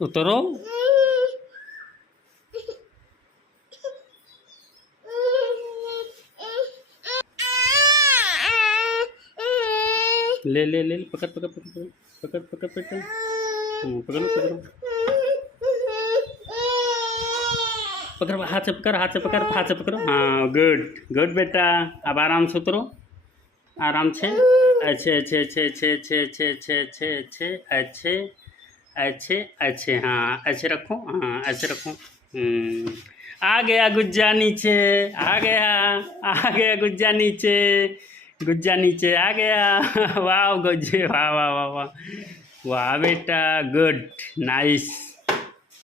उतरो। ले ले ले पकड़ पकड़ पकड़ पकड़ पकड़ पकड़ पकड़ लो पकड़ो। पकड़ हाथ से पकड़ हाथ से पकड़ हाथ से पकड़ो। हाँ गुड गुड बेटा। अब आराम से उतरो आराम से। अच्छे अच्छे अच्छे अच्छे अच्छे अच्छे अच्छे अच्छे अच्छे अच्छे अच्छे अच्छे हाँ ऐसे रखो हाँ ऐसे रखो। आ गया गुज्जा नीचे। आ गया गुज्जा नीचे। गुज्जा नीचे आ गया। वाह गुज्जे वाह वाह वाह वाह वाह बेटा गुड नाइस।